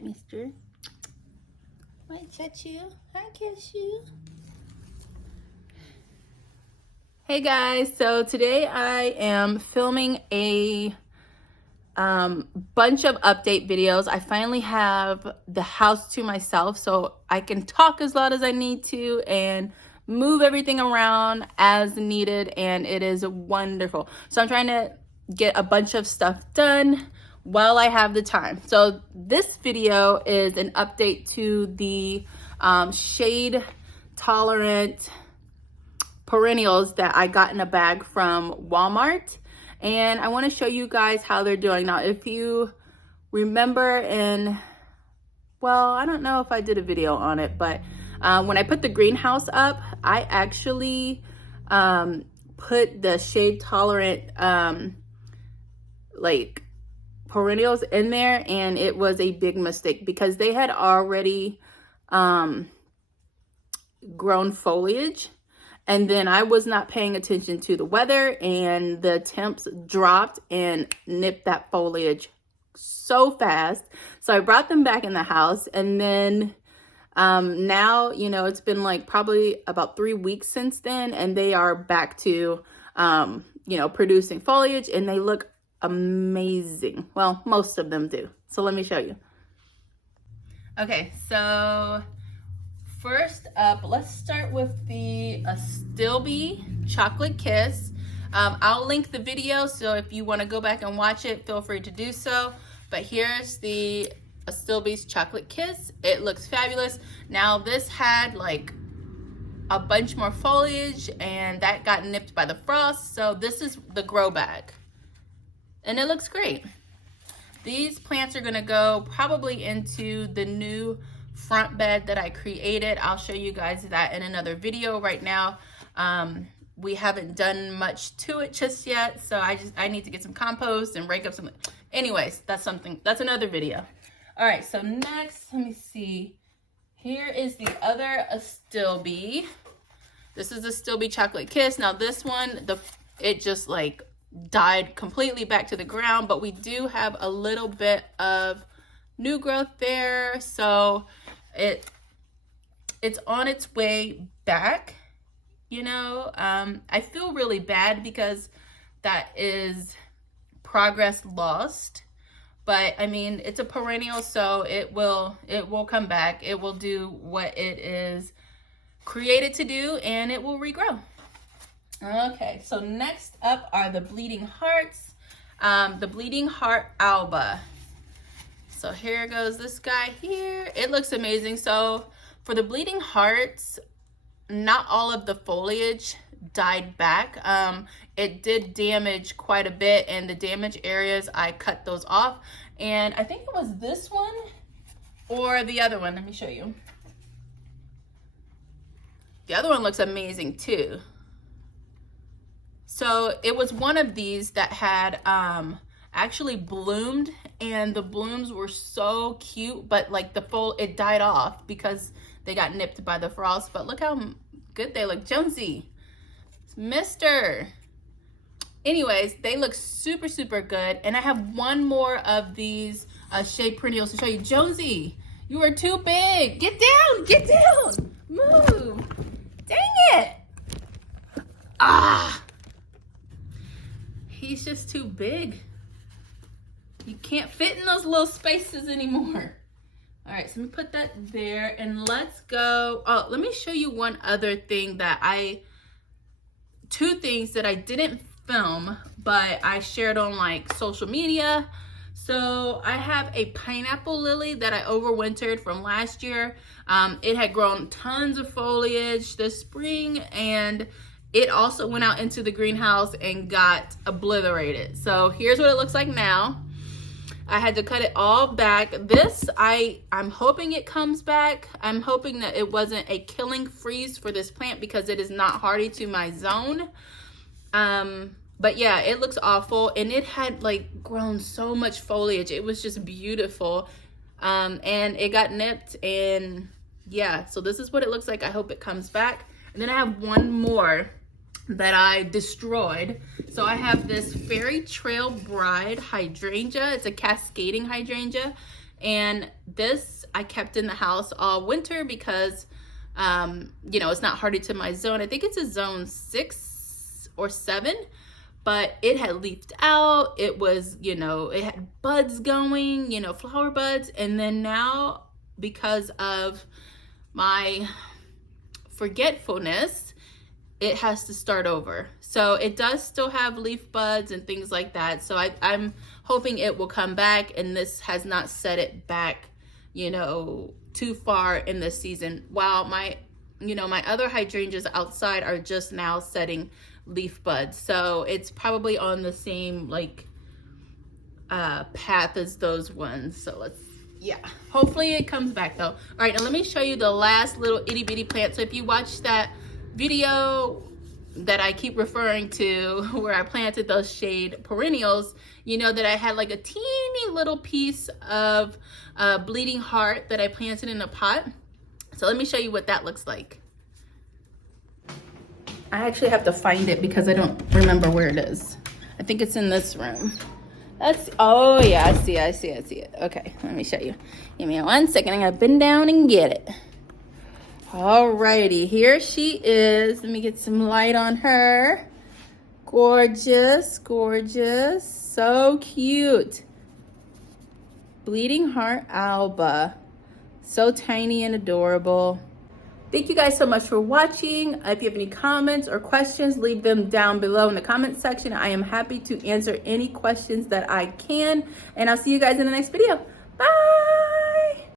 night, mister. Hi, Chachu. Hi, Cashew. Hey guys, so today I am filming a bunch of update videos. I finally have the house to myself, so I can talk as loud as I need to and move everything around as needed, and it is wonderful. So I'm trying to get a bunch of stuff done while I have the time. So this video is an update to the shade tolerant perennials that I got in a bag from Walmart, and I want to show you guys how they're doing. Now, if you remember well, I don't know if I did a video on it, but when I put the greenhouse up, I actually put the shade tolerant like perennials in there, and it was a big mistake because they had already grown foliage. And then I was not paying attention to the weather, and the temps dropped and nipped that foliage so fast. So I brought them back in the house, and then now, you know, it's been like probably about 3 weeks since then, and they are back to, you know, producing foliage, and they look amazing. Well, most of them do. So let me show you. Okay, so first up, let's start with the Astilbe Chocolate Kiss. I'll link the video, so if you want to go back and watch it, feel free to do so. But here's the Astilbe's Chocolate Kiss. It looks fabulous. Now, this had like a bunch more foliage, and that got nipped by the frost. So this is the grow bag, and it looks great. These plants are gonna go probably into the new front bed that I created. I'll show you guys that in another video. Right now, we haven't done much to it just yet, so I need to get some compost and rake up some. Anyways, that's another video. All right, so next, let me see. Here is the other Astilbe. This is Astilbe Chocolate Kiss. Now this one, it just like died completely back to the ground, but we do have a little bit of new growth there, so it's on its way back. You know, I feel really bad because that is progress lost, but I mean, it's a perennial, so it will come back. It will do what it is created to do, and it will regrow. Okay, so next up are the Bleeding Hearts, the Bleeding Heart Alba. So here goes this guy here. It looks amazing. So for the Bleeding Hearts, not all of the foliage died back. It did damage quite a bit, and the damaged areas, I cut those off. And I think it was this one or the other one. Let me show you. The other one looks amazing too. So it was one of these that had actually bloomed, and the blooms were so cute, but like it died off because they got nipped by the frost. But look how good they look. Jonesy, mister. Anyways, they look super, super good. And I have one more of these shade perennials to show you. Jonesy, you are too big. Get down, get down. Move. Dang it. Ah. He's just too big. You can't fit in those little spaces anymore. All right, so let me put that there, and let's go. Oh, let me show you one other thing two things that I didn't film, but I shared on like social media. So I have a pineapple lily that I overwintered from last year. It had grown tons of foliage this spring, and it also went out into the greenhouse and got obliterated. So here's what it looks like now. I had to cut it all back. This, I'm hoping it comes back. I'm hoping that it wasn't a killing freeze for this plant because it is not hardy to my zone. But yeah, it looks awful, and it had like grown so much foliage. It was just beautiful. And it got nipped, and yeah, so this is what it looks like. I hope it comes back. And then I have one more that I destroyed. So I have this Fairy Trail Bride hydrangea. It's a cascading hydrangea, And this I kept in the house all winter because, you know, it's not hardy to my zone. I think it's a zone 6 or 7, but it had leafed out. It was, you know, it had buds going, you know, flower buds. And then now, because of my forgetfulness, it has to start over. So it does still have leaf buds and things like that. So I'm hoping it will come back, and this has not set it back, you know, too far in this season. While my, you know, my other hydrangeas outside are just now setting leaf buds. So it's probably on the same like path as those ones. So let's, yeah, hopefully it comes back though. All right, now let me show you the last little itty bitty plant. So if you watched that video that I keep referring to where I planted those shade perennials, you know that I had like a teeny little piece of bleeding heart that I planted in a pot. So let me show you what that looks like. I actually have to find it because I don't remember where it is. I think it's in this room. That's, oh yeah, I see it. Okay, let me show you. Give me 1 second, I gotta bend down and get it. Alrighty, here she is. Let me get some light on her. Gorgeous, gorgeous, so cute. Bleeding Heart Alba. So tiny and adorable. Thank you guys so much for watching. If you have any comments or questions, leave them down below in the comment section. I am happy to answer any questions that I can. And I'll see you guys in the next video. Bye!